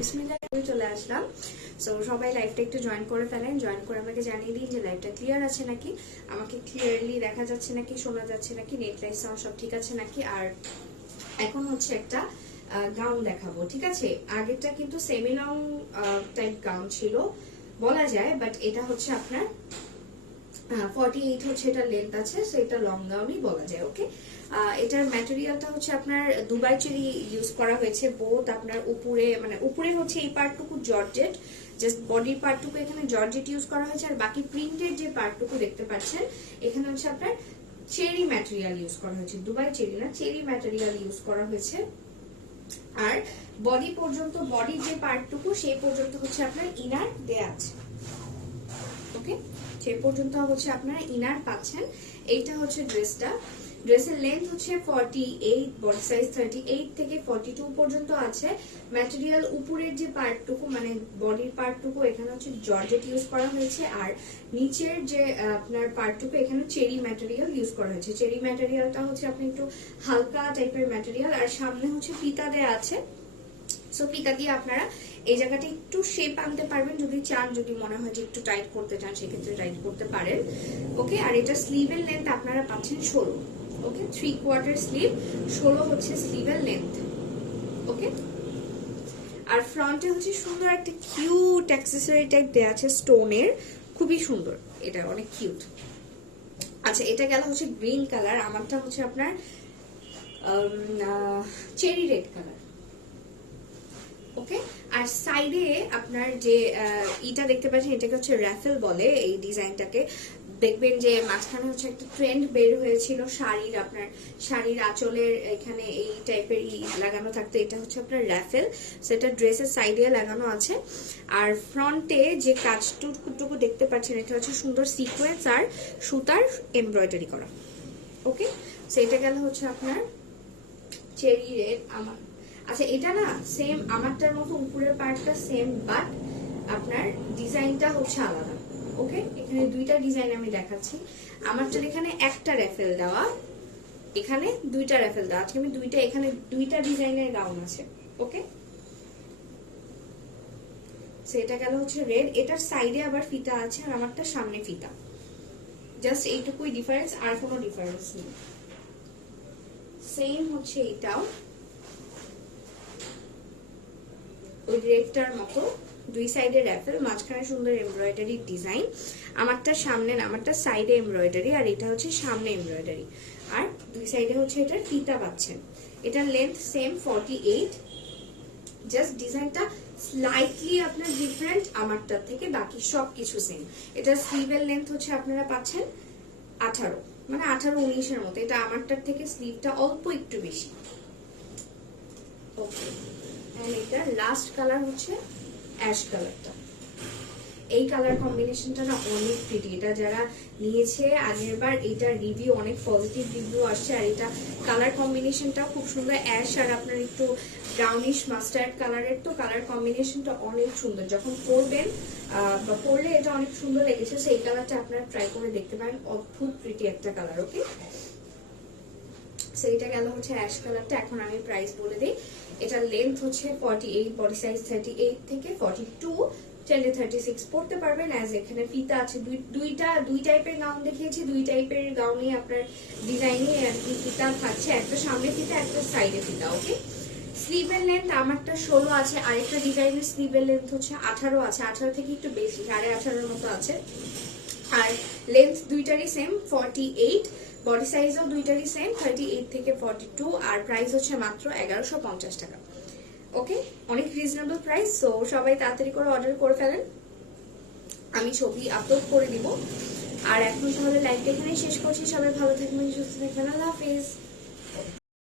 বিসমিল্লাহ চলে আসলাম। সো সবাই লাইভটা একটু জয়েন করে ফেলেন, জয়েন করে আমাকে জানিয়ে দিন যে লাইভটা ক্লিয়ার আছে নাকি, আমাকে ক্লিয়ারলি দেখা যাচ্ছে নাকি, শোনা যাচ্ছে নাকি, নেট লাইট সাউন্ড সব ঠিক আছে নাকি। আর এখন হচ্ছে একটা গাউন দেখাবো, ঠিক আছে? আগেরটা কিন্তু সেমি লং টাইপ গাউন ছিল বলা যায়, বাট এটা হচ্ছে আপনার 48 হচ্ছে এটা লেন্থ আছে, সো এটা লং গাউনই বলা যায়। ওকে, এটার ম্যাটেরিয়ালটা হচ্ছে আপনার দুবাই চেরি ইউজ করা হয়েছে। বোথ আপনার উপরে মানে উপরে হচ্ছে এই পার্টটুকু জর্জেট, জাস্ট বডির পার্টটুকু এখানে জর্জেট ইউজ করা হয়েছে, আর বাকি প্রিন্টেড যে পার্টটুকু দেখতে পাচ্ছেন এখানে হচ্ছে আপনার চেরি ম্যাটেরিয়াল ইউজ করা হয়েছে। দুবাই চেরি না, চেরি ম্যাটেরিয়াল ইউজ করা হয়েছে। আর বডি পর্যন্ত, বডির যে পার্টটুকু সেই পর্যন্ত হচ্ছে আপনার ইনার দেয়া আছে। ওকে, সে পর্যন্ত হচ্ছে আপনারা ইনার পাচ্ছেন। এইটা হচ্ছে ড্রেসটা। ড্রেসের লেন্থ হচ্ছে 48, বডি সাইজ 38 থেকে 42 পর্যন্ত আছে। ম্যাটেরিয়াল উপরের যে পার্টটুকু মানে বডির পার্টটুকু এখানে হচ্ছে জর্জেট ইউজ করা হয়েছে, আর নিচের যে আপনার পার্টটুকু এখানে চেরি ম্যাটেরিয়াল ইউজ করা হয়েছে। চেরি ম্যাটেরিয়ালটা হচ্ছে আপনি একটু হালকা টাইপের ম্যাটেরিয়াল, আর সামনে হচ্ছে ফিতা দেয়া আছে। সো ফিতা দিয়ে আপনারা এই জায়গাটা একটু শেপ আনতে পারবেন যদি চান, যদি মনে হয় যে একটু টাইট করতে চান সেক্ষেত্রে টাইট করতে পারেন। ওকে, আর এটা স্লিভের লেন্থ আপনারা পাচ্ছেন 16। ওকে, 3/4 স্লিভ, 16 হচ্ছে স্লিভের লেন্থ। ওকে, আর ফ্রন্টে হচ্ছে সুন্দর একটা কিউট অ্যাক্সেসরি টাইপ দেয়া আছে স্টোনের, খুবই সুন্দর, এটা অনেক কিউট। আচ্ছা, এটা গেল হচ্ছে গ্রিন কালার, আমারটা হচ্ছে আপনার চেরি রেড কালার। ওকে, আর সাইডে আপনার যে ইটা দেখতে পাচ্ছেন এটাকে হচ্ছে র্যাফেল বলে। এই ডিজাইনটাকে দেখবেন যে মাঝখানে হচ্ছে একটা ট্রেন্ড বের হয়েছিল শাড়ির, আপনার শাড়ির আঁচলের এখানে এই টাইপের লাগানো থাকতো, এটা হচ্ছে আপনার র্যাফেল, সেটা ড্রেসের সাইডে লাগানো আছে। আর ফ্রন্টে যে কাজটুকু দেখতে পাচ্ছেন এটা হচ্ছে সুন্দর সিকোয়েন্স আর সুতার এমব্রয়ডারি করা। ওকে, সেটা গেল হচ্ছে আপনার চেরি রেড। আমার আচ্ছা, এটা না সেম আমারটার মতো উপরের পার্টটা সেম, বাট আপনার ডিজাইনটা হচ্ছে আলাদা। ওকে, এখানে দুইটা ডিজাইন আমি দেখাচ্ছি। আমারটার এখানে একটা র্যাফেল দেওয়া, এখানে দুইটা র্যাফেল দেওয়া। আজকে আমি দুইটা, এখানে দুইটা ডিজাইনের গাউন আছে। ওকে, সেটা গেল হচ্ছে রেড, এটার সাইডে আবার ফিতা আছে আর আমারটা সামনে ফিতা, জাস্ট এইটুকুই ডিফারেন্স, আর কোনো ডিফারেন্স নেই। সেম হচ্ছে এটাও ওই রেডটার মতো, দুই সাইডে র্যাফেল, মাঝখানে সুন্দর এমব্রয়ডারি ডিজাইন। আমারটা সামনে না, আমারটা সাইডে এমব্রয়ডারি, আর এটা হচ্ছে সামনে এমব্রয়ডারি, আর দুই সাইডে হচ্ছে এটার ফিতা পাচ্ছেন। এটার লেন্থ সেম 48, জাস্ট ডিজাইনটা স্লাইটলি আপনার ডিফারেন্ট আমারটার থেকে, বাকি সবকিছু সেম। এটার স্লিভের লেন্থ হচ্ছে আপনারা পাচ্ছেন 18, মানে 18-19-এর মতো। এটা আমারটার থেকে স্লিভটা অল্প একটু বেশি। ওকে, এটা লাস্ট কালার হচ্ছে অ্যাশ কালারটা। এই কালার কম্বিনেশনটা না অনেক প্রিটি, এটা যারা নিয়েছে আগের বার এটার রিভিউ অনেক পজিটিভ রিভিউ আসছে। আর এটা কালার কম্বিনেশনটা খুব সুন্দর, অ্যাশ আর আপনার একটু ব্রাউনিশ মাস্টার্ড কালারের, তো কালার কম্বিনেশনটা অনেক সুন্দর। যখন পরবেন বা পরলে এটা অনেক সুন্দর লেগেছে। সেই কালারটা আপনারা ট্রাই করে দেখতে পারেন, অদ্ভুত প্রিটি একটা কালার। ওকে, সেইটা গেল হচ্ছে অ্যাশ কালারটা। এখন আমি প্রাইস বলে দিই। এটার লেন্থ হচ্ছে 48, বডি সাইজ 38 থেকে 42, চাইলে 36 পড়তে পারবেন। অ্যাজ এখানে ফিতা আছে, দুই টাইপের গাউন দেখিয়েছি, দুই টাইপের গাউনে আপনার ডিজাইনে আর কি ফিতা থাকছে, একটা সামনে ফিতা একটা সাইডে ফিতা। ওকে, স্লিভের লেন্থ আমারটা 16 আছে, আরেকটা ডিজাইনের স্লিভের লেন্থ হচ্ছে 18 আছে, 18 থেকে একটু বেশি, 18.5-এর মতো আছে। আর লেন্থ দুইটারই সেম 48, বডি সাইজও দুইটারই সেম 38 থেকে 42, আর প্রাইস হচ্ছে মাত্র 1150 টাকা। ওকে, অনেক রিজনেবল প্রাইস। সো সবাই তাড়াতাড়ি করে অর্ডার করে ফেলেন, আমি ছবি আপলোড করে দিব। আর এখন তাহলে লাইভটা এখানেই শেষ করছি। সবাই ভালো থাকবেন, সুস্থ থাকবেন, আল্লাহ হাফেজ।